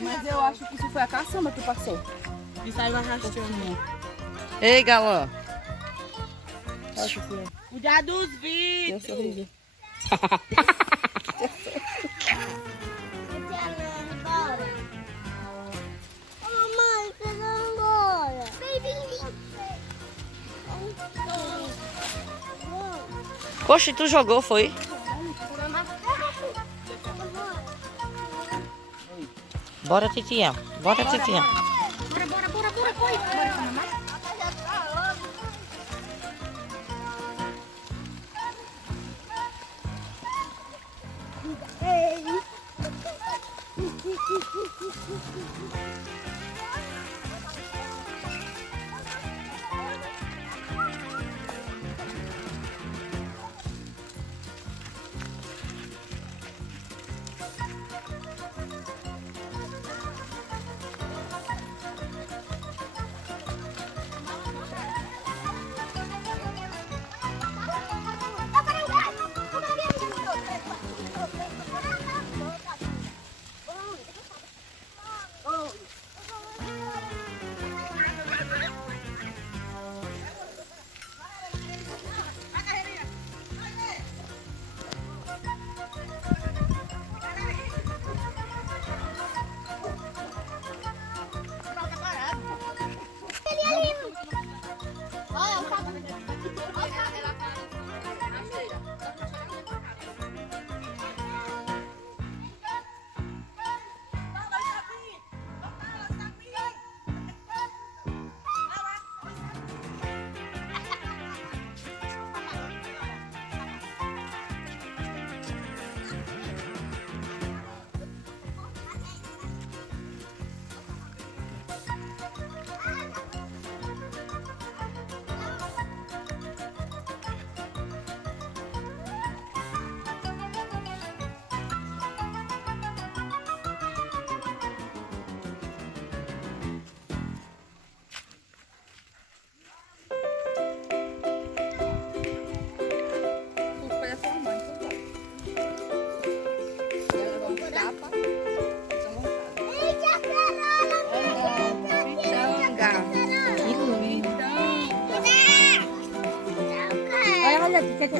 Mas eu acho que isso foi a caçamba que passou. E saiu arrastando. Ei, Galã. Cuidado dos vidros. Mamãe, tá indo embora. Poxa, tu jogou, foi? Bora, titia. Bora, titia. Bora, mamãe.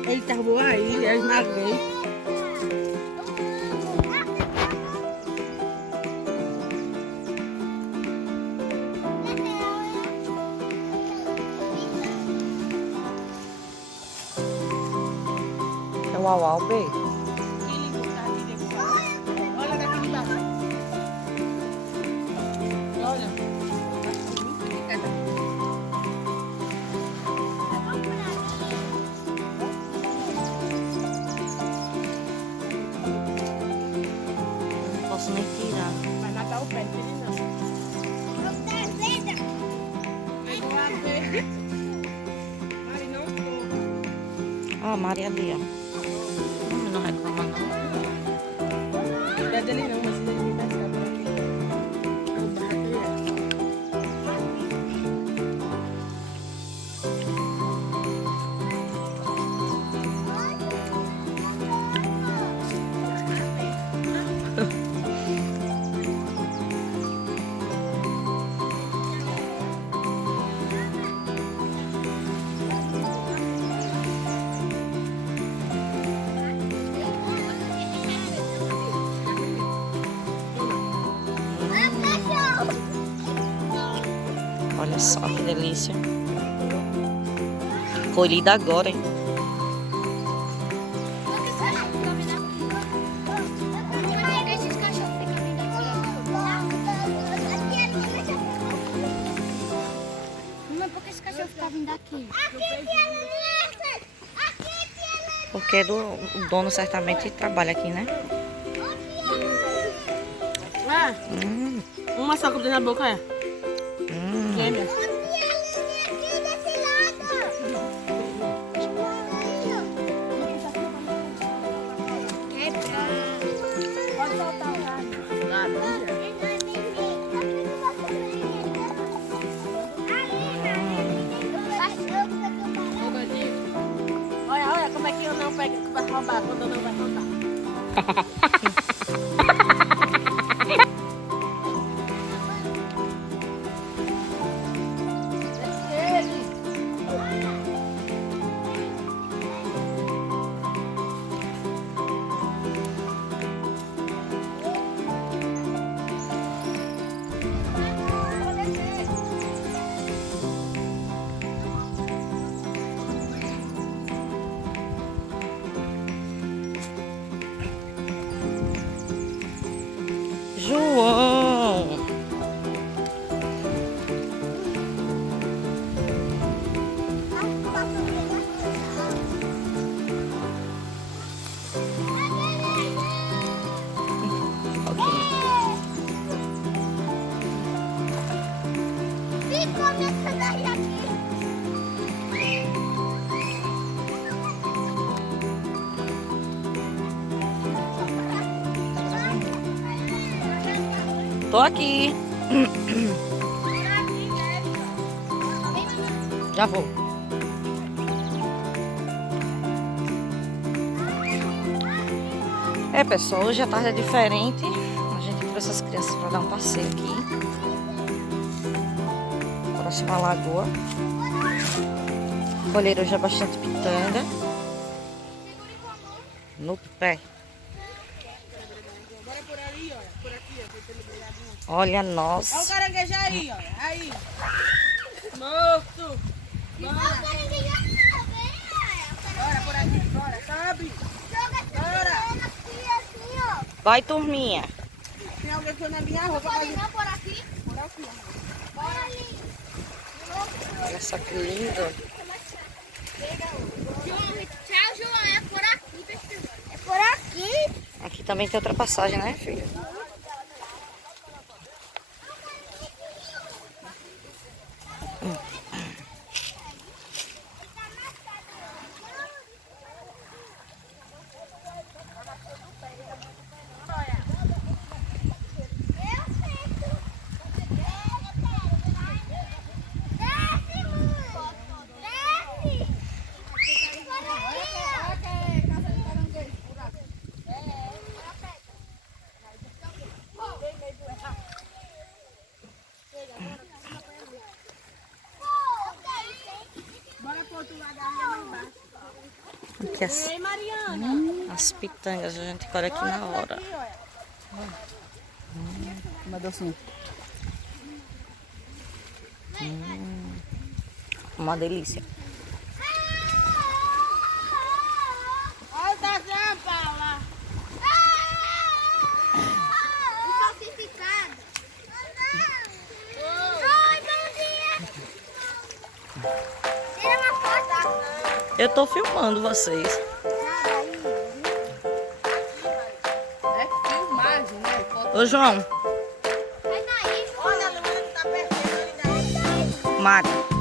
Eita, voou aí, eu esmaguei. É o au-au, bem. Olha daqui embaixo. Olha. Não posso nem tirar. Vai matar o pé, não. Pegou a verde. Mas não foi. Ó, a Maria ali, ó. Não reclama, não. Não é dele não, mas ele me pescar por aqui. É o barraqueiro. Olha só que delícia. Colhida agora, hein? Mamãe, por que esse cachorro fica vindo daqui? Porque o dono certamente trabalha aqui, né? Uma só com na boca, é. Gêmea. Pode soltar o galho. João! Tô aqui. Já vou. É, pessoal, hoje a tarde é diferente. A gente trouxe as crianças para dar um passeio aqui. Próxima lagoa. Colheram já bastante pitanga. No pé. Bora por ali, olha. Por aqui, ó. Olha, Olha o nossa. caranguejo aí, olha. Aí. Morto. Bora. Bora por aqui, bora. Sobe. Bora. Vai, turminha. Tem alguém que foi na minha roupa. Por aqui? Por aqui. Bora ali. Olha só que lindo. Tchau, João. É por aqui, pessoal. É por aqui? Aqui também tem outra passagem, né, filho? Bora pro outro lado, ali embaixo. Aqui Ei, Mariana. as pitangas, a gente colhe aqui na hora. Aqui, olha. Uma docinha. Uma delícia. Olha o Tarzan, Paula. O falsificado. Oi, bom dia. Tira uma foto. Eu tô filmando vocês. É filmagem, né? Ô, João, Sai daí, João. Olha, a Luana que tá perdendo ali daí. Mário.